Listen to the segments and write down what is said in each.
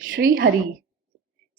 श्री हरि।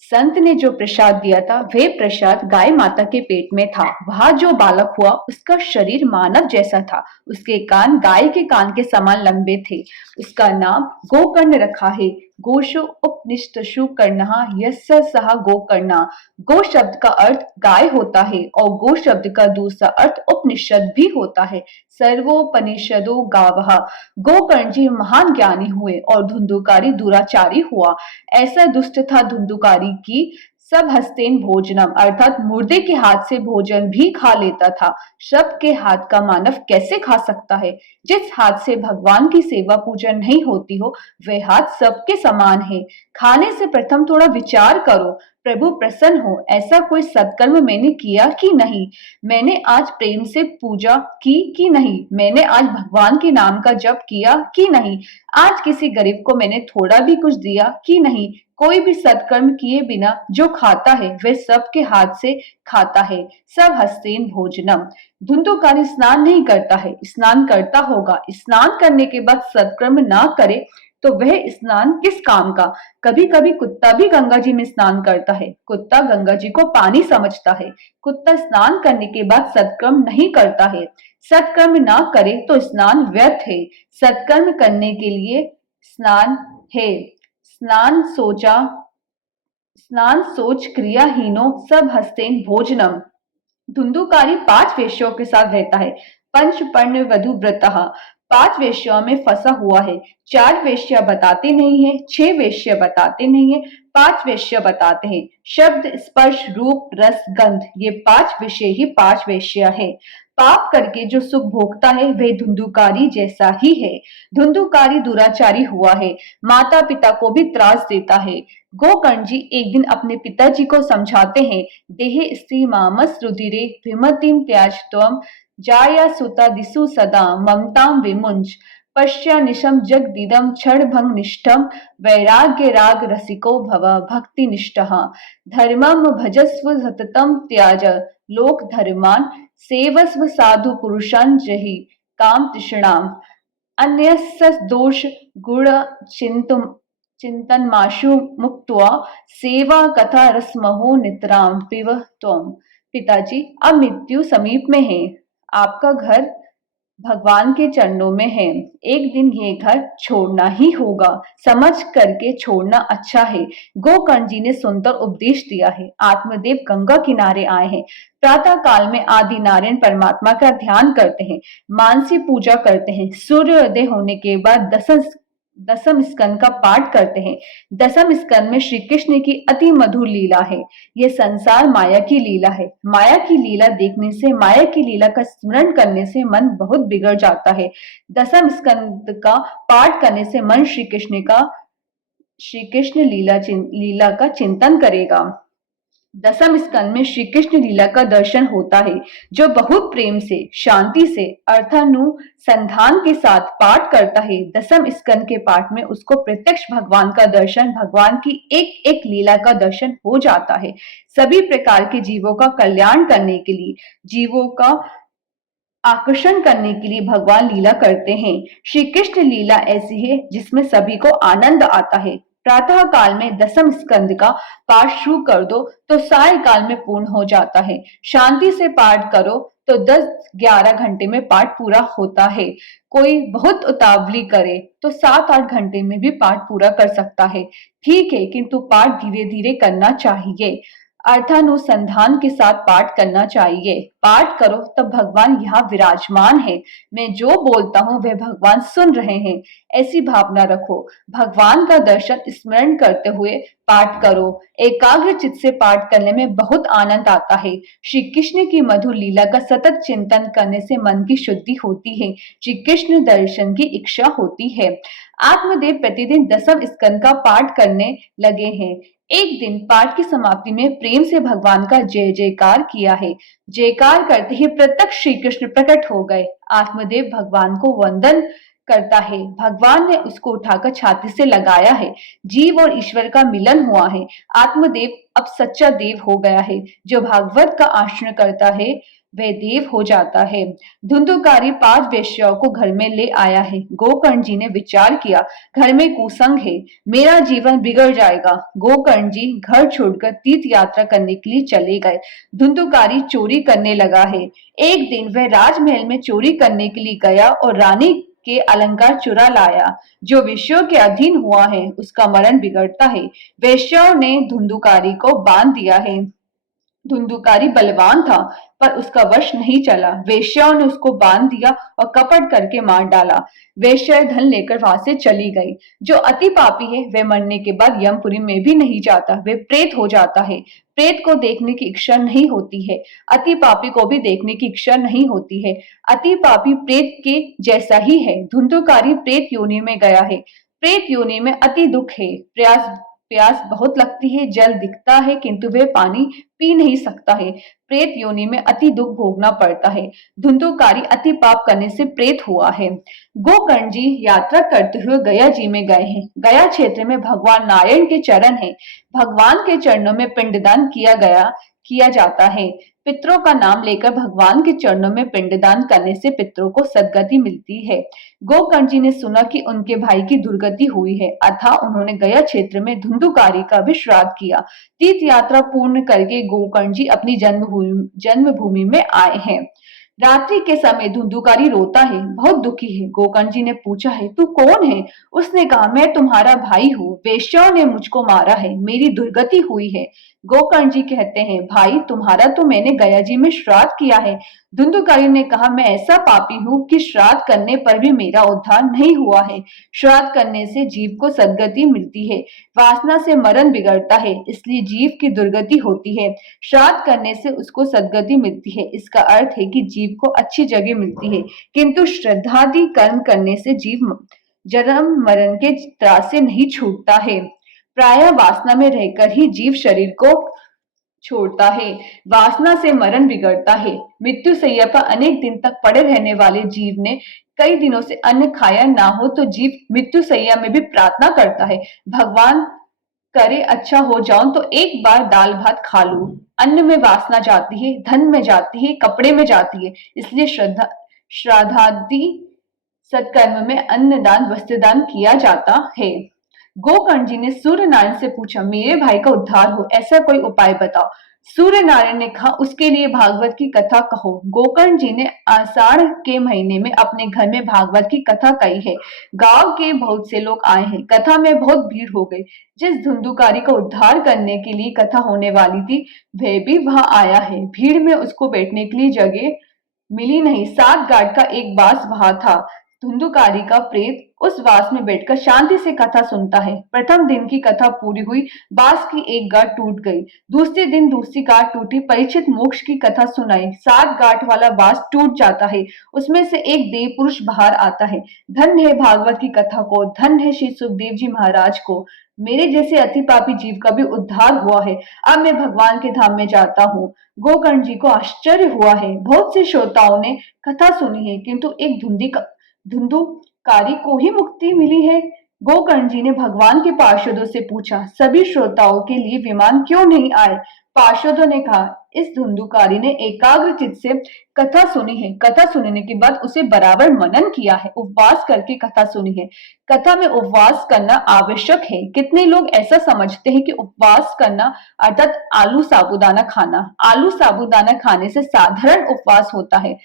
संत ने जो प्रसाद दिया था वह प्रसाद गाय माता के पेट में था। वहां जो बालक हुआ उसका शरीर मानव जैसा था। उसके कान गाय के कान के समान लंबे थे। उसका नाम गोकर्ण रखा है। गोशु उपनिष्टशु कर्णः यस्य सः गोकर्णा। गो शब्द का अर्थ गाय होता है और गो शब्द का दूसरा अर्थ उपनिषद भी होता है। सर्वोपनिषदो गावः। गोकर्ण जी महान ज्ञानी हुए और धुंधुकारी दुराचारी हुआ। ऐसा दुष्ट था धुंधुकारी की सब हस्तेन भोजनम अर्थात मुर्दे के हाथ से भोजन भी खा लेता था। सबके हाथ का मानव कैसे खा सकता है? जिस हाथ से भगवान की सेवा पूजा नहीं होती हो वह हाथ सबके समान है। खाने से प्रथम थोड़ा विचार करो, प्रभु प्रसन्न हो ऐसा कोई सत्कर्म मैंने किया कि नहीं? मैंने आज प्रेम से पूजा की कि नहीं? मैंने आज भगवान के नाम का जप किया कि नहीं? आज किसी गरीब को मैंने थोड़ा भी कुछ दिया कि नहीं? कोई भी सत्कर्म किए बिना जो खाता है वह सबके हाथ से खाता है। सब हस्तेन भोजनम। धुंधुकारी स्नान नहीं करता है, स्नान करता होगा। स्नान करने के बाद सत्कर्म ना करे तो वह स्नान किस काम का? कभी कभी कुत्ता भी गंगा जी में स्नान करता है। कुत्ता गंगा जी को पानी समझता है। कुत्ता स्नान करने के बाद सत्कर्म नहीं करता है। सत्कर्म ना करे तो स्नान व्यर्थ है। सत्कर्म करने के लिए स्नान है। स्नान सोचा स्नान सोच क्रियाहीनो सब हस्तेन भोजनम। धुंधुकारी 5 वेश्याओं के साथ रहता है। पंचपर्ण वधु व्रतः। 5 वेश्याओं में फंसा हुआ है। 4 वेश्या बताते नहीं है, 6 वेश्या बताते नहीं है, 5 वेश्या बताते हैं। शब्द स्पर्श रूप रस गंध ये 5 विषय ही 5 वेश्या है। पाप करके जो सुख भोगता है वह धुंधुकारी जैसा ही है। धुंधुकारी दुराचारी हुआ है, माता पिता को भी त्रास देता है। गोकर्ण जी एक दिन अपने पिताजी को समझाते हैं, देहे स्त्री मामस रुधिरे विमतिम त्याज त्वम जाया सुता दिसु सदा ममताम विमुंज पश्चानिशम जगदिदम क्षण भंग निष्ठम वैराग्य राग रसिको भव भक्ति निष्ठः धर्मम भजस्व सततम त्याज लोक धर्मान सेवस्व साधु पुरुषान जहि काम तृष्णाम अन्यस्य दोष गुण चिंतनमाशु मुक्त्वा सेवा कथा रसमहो नितराम पिब त्वम। पिताजी अब मृत्यु समीप में है। आपका घर भगवान के चरणों में है। एक दिन ये घर छोड़ना ही होगा। समझ करके छोड़ना अच्छा है। गोकर्ण जी ने सुंदर उपदेश दिया है। आत्मदेव गंगा किनारे आए हैं। प्रातः काल में आदि नारायण परमात्मा का ध्यान करते हैं। मानसी पूजा करते हैं। सूर्योदय होने के बाद दसम स्कंद का पाठ करते हैं। दसम स्कंद में श्री कृष्ण की अति मधुर लीला है। यह संसार माया की लीला है। माया की लीला देखने से, माया की लीला का स्मरण करने से मन बहुत बिगड़ जाता है। दसम स्कंद का पाठ करने से मन श्री कृष्ण लीला का चिंतन करेगा। दसम स्कंद में श्री कृष्ण लीला का दर्शन होता है। जो बहुत प्रेम से, शांति से, अर्थानुसंधान के साथ पाठ करता है, दसम स्कंद के पाठ में उसको प्रत्यक्ष भगवान का दर्शन, भगवान की एक एक लीला का दर्शन हो जाता है। सभी प्रकार के जीवों का कल्याण करने के लिए, जीवों का आकर्षण करने के लिए भगवान लीला करते हैं। श्री कृष्ण लीला ऐसी है जिसमें सभी को आनंद आता है। प्रातः काल में दसम स्कंद का पाठ शुरू कर दो तो साय काल में पूर्ण हो जाता है। शांति से पाठ करो तो 10-11 घंटे में पाठ पूरा होता है। कोई बहुत उतावली करे तो 7-8 घंटे में भी पाठ पूरा कर सकता है। ठीक है, किंतु पाठ धीरे धीरे करना चाहिए। अर्थानुसंधान के साथ पाठ करना चाहिए। पाठ करो तब भगवान यहाँ विराजमान है। मैं जो बोलता हूँ वह भगवान सुन रहे हैं, ऐसी भावना रखो। भगवान का दर्शन स्मरण करते हुए पाठ करो। एकाग्र चित्त से पाठ करने में बहुत आनंद आता है। श्री कृष्ण की मधुर लीला का सतत चिंतन करने से मन की शुद्धि होती है। श्री कृष्ण दर्शन की इच्छा होती है। आत्मदेव प्रतिदिन दसम स्कंद का पाठ करने लगे हैं। एक दिन पाठ की समाप्ति में प्रेम से भगवान का जय जयकार किया है। जयकार करते ही प्रत्यक्ष श्री कृष्ण प्रकट हो गए। आत्मदेव भगवान को वंदन करता है। भगवान ने उसको उठाकर छाती से लगाया है। जीव और ईश्वर का मिलन हुआ है। आत्मदेव अब सच्चा देव हो गया है। जो भागवत का आश्रय करता है वह देव हो जाता है। धुंधुकारी 5 वेश्याओं को घर में ले आया है। गोकर्ण जी ने विचार किया, घर में कुसंग है, मेरा जीवन बिगड़ जाएगा। गोकर्ण जी घर छोड़कर तीर्थ यात्रा करने के लिए चले गए। धुंधुकारी चोरी करने लगा है। एक दिन वह राजमहल में चोरी करने के लिए गया और रानी के अलंकार चुरा लाया। जो वेश्याओं के अधीन हुआ है उसका मरण बिगड़ता है। वेश्याओं ने धुंधुकारी को बांध दिया है। धुंधुकारी बलवान था पर उसका वश नहीं चला। वेश्याओं ने उसको बांध दिया और कपट करके मार डाला। वेश्या धन लेकर वहां से चली गई। जो अति पापी है वह मरने के बाद यमपुरी में भी नहीं जाता, वह प्रेत हो जाता है। प्रेत को देखने की इच्छा नहीं होती है, अति पापी को भी देखने की इच्छा नहीं होती है। अति पापी प्रेत के जैसा ही है। धुंधुकारी प्रेत योनि में गया है। प्रेत योनि में अति दुख है। प्यास प्यास बहुत लगती है, जल दिखता है किंतु वह पानी पी नहीं सकता है। प्रेत योनि में अति दुख भोगना पड़ता है। धुंधुकारी अति पाप करने से प्रेत हुआ है। गोकर्ण जी यात्रा करते हुए गया जी में गए हैं। गया क्षेत्र में भगवान नारायण के चरण है। भगवान के चरणों में पिंडदान किया जाता है। पितरों का नाम लेकर भगवान के चरणों में पिंडदान करने से पितरों को सद्गति मिलती है। गोकर्ण जी ने सुना कि उनके भाई की दुर्गति हुई है, अतः उन्होंने गया क्षेत्र में धुंधुकारी का भी श्राद्ध किया। तीर्थ यात्रा पूर्ण करके गोकर्ण जी अपनी जन्मभूमि में आए हैं। रात्रि के समय धुंधुकारी रोता है, बहुत दुखी है। गोकर्ण जी ने पूछा है, तू कौन है? उसने कहा, मैं तुम्हारा भाई हूँ, वेश्याओं ने मुझको मारा है, मेरी दुर्गति हुई है। गोकर्ण जी कहते हैं, भाई तुम्हारा तो मैंने गया जी में श्राद्ध किया है। धुंधुकारी ने कहा, मैं ऐसा पापी हूँ कि श्राद्ध करने पर भी मेरा उद्धार नहीं हुआ है। श्राद्ध करने से जीव को सद्गति मिलती है, वासना से मरण बिगड़ता है, इसलिए जीव की दुर्गति होती है। श्राद्ध करने से उसको सद्गति मिलती है, इसका अर्थ है कि जीव को अच्छी जगह मिलती है। किंतु श्रद्धादि कर्म करने से जीव जन्म मरण के त्रास से नहीं छूटता है। प्रायः वासना में रहकर ही जीव शरीर को छोड़ता है। वासना से मरण बिगड़ता है। मृत्यु सैया पर अनेक दिन तक पड़े रहने वाले जीव ने कई दिनों से अन्न खाया ना हो तो जीव मृत्यु सैया में भी प्रार्थना करता है, भगवान करे अच्छा हो जाऊं तो एक बार दाल भात खा लूं। अन्न में वासना जाती है, धन में जाती है, कपड़े में जाती है, इसलिए श्राद्धादि सत्कर्म में अन्न दान वस्त्र दान किया जाता है। गोकर्ण जी ने सूर्य नारायण से पूछा, मेरे भाई का उद्धार हो ऐसा कोई उपाय बताओ। सूर्य नारायण ने कहा, उसके लिए भागवत की कथा कहो। गोकर्ण जी ने आषाढ़ के महीने में अपने घर में भागवत की कथा कही है। गांव के बहुत से लोग आए हैं। कथा में बहुत भीड़ हो गई। जिस धुंधुकारी का उद्धार करने के लिए कथा होने वाली थी वह भी वहां आया है। भीड़ में उसको बैठने के लिए जगह मिली नहीं। 7 गांठ का एक बांस वहां था। धुंधुकारी का प्रेत उस बांस में बैठकर शांति से कथा सुनता है। प्रथम दिन की कथा पूरी हुई, बांस की एक गांठ टूट गई। दूसरे दिन दूसरी गांठ टूटी, परीक्षित मोक्ष की कथा सुनाई। 7 गांठ वाला बांस टूट जाता है, उसमें से एक देव पुरुष बाहर आता है। धन्य है भागवत की कथा को, धन्य है श्री सुखदेव जी महाराज को, मेरे जैसे अति पापी जीव का भी उद्धार हुआ है। अब मैं भगवान के धाम में जाता हूँ। गोकर्ण जी को आश्चर्य हुआ है। बहुत से श्रोताओं ने कथा सुनी है किंतु एक धुंधुकारी को ही मुक्ति मिली है। गोकर्ण जी ने भगवान के पार्षदों से पूछा, सभी श्रोताओं के लिए विमान क्यों नहीं आए? पार्षदों ने कहा, इस धुंधुकारी ने एकाग्र चित्त से कथा सुनी है। कथा सुनने के बाद उसे बराबर मनन किया है, उपवास करके कथा सुनी है। कथा में उपवास करना आवश्यक है। कितने लोग ऐसा समझते हैं कि उपवास करना अर्थात आलू साबूदाना खाना। आलू साबूदाना खाने से साधारण उपवास होता है।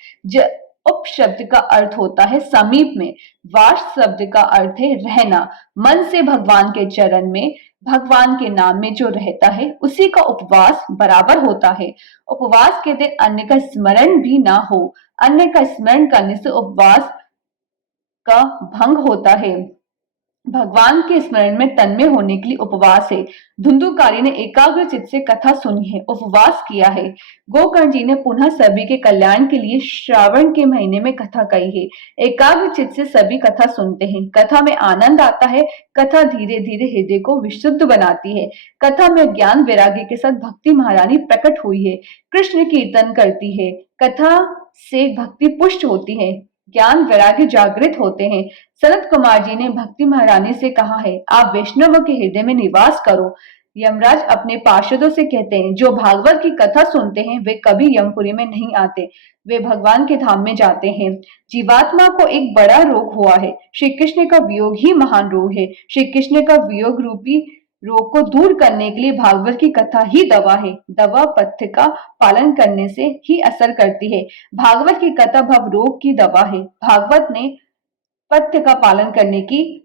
उप शब्द का अर्थ होता है समीप में, वास शब्द का अर्थ है रहना। मन से भगवान के चरण में, भगवान के नाम में जो रहता है उसी का उपवास बराबर होता है। उपवास के दिन अन्य का स्मरण भी ना हो। अन्य का स्मरण करने से उपवास का भंग होता है। भगवान के स्मरण में तन्मय होने के लिए उपवास है। धुंधुकारी ने एकाग्र चित्त से कथा सुनी है, उपवास किया है। गोकर्ण जी ने पुनः सभी के कल्याण के लिए श्रावण के महीने में कथा कही है। एकाग्र चित्त से सभी कथा सुनते हैं। कथा में आनंद आता है। कथा धीरे धीरे हृदय को विशुद्ध बनाती है। कथा में ज्ञान वैराग्य के साथ भक्ति महारानी प्रकट हुई है, कृष्ण कीर्तन करती है। कथा से भक्ति पुष्ट होती है, ज्ञान वैराग्य जागृत होते हैं। सनत कुमार जी ने भक्ति महारानी से कहा है, आप वैष्णव के हृदय में निवास करो। यमराज अपने पार्षदों से कहते हैं, जो भागवत की कथा सुनते हैं वे कभी यमपुरी में नहीं आते, वे भगवान के धाम में जाते हैं। जीवात्मा को एक बड़ा रोग हुआ है, श्री कृष्ण का वियोग ही महान रोग है। श्री कृष्ण का वियोग रूपी रोग को दूर करने के लिए भागवत की कथा ही दवा है। दवा पथ्य का पालन करने से ही असर करती है। भागवत की कथा भव रोग की दवा है। भागवत ने पथ्य का पालन करने की